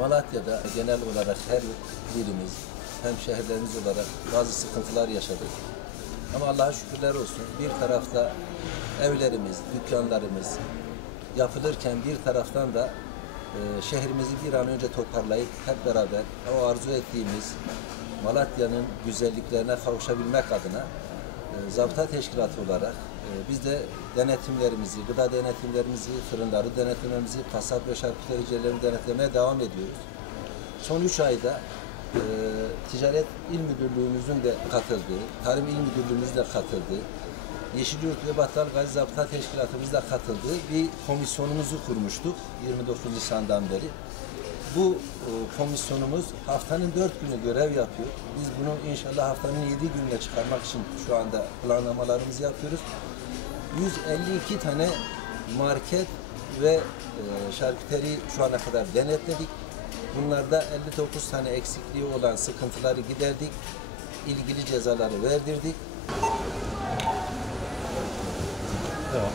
Malatya'da genel olarak her birimiz, hem şehirlerimiz olarak bazı sıkıntılar yaşadık. Ama Allah'a şükürler olsun, bir tarafta evlerimiz, dükkanlarımız yapılırken bir taraftan da şehrimizi bir an önce toparlayıp hep beraber o arzu ettiğimiz Malatya'nın güzelliklerine kavuşabilmek adına zabıta teşkilatı olarak biz de denetimlerimizi, gıda denetimlerimizi, fırınları denetlememizi, kasap ve şarkütericilerini denetlemeye devam ediyoruz. Son 3 ayda Ticaret İl Müdürlüğümüzün de katıldığı, Tarım İl Müdürlüğümüz de katıldığı, Yeşilyurt ve Battal Gazi Zabıta Teşkilatımız da katıldığı bir komisyonumuzu kurmuştuk 29 Nisan'dan beri. Bu komisyonumuz haftanın 4 günü görev yapıyor. Biz bunu inşallah haftanın 7 gününe çıkarmak için şu anda planlamalarımızı yapıyoruz. 152 tane market ve şarküteri şu ana kadar denetledik. Bunlarda 59 tane eksikliği olan sıkıntıları giderdik. İlgili cezaları verdirdik. Tamam.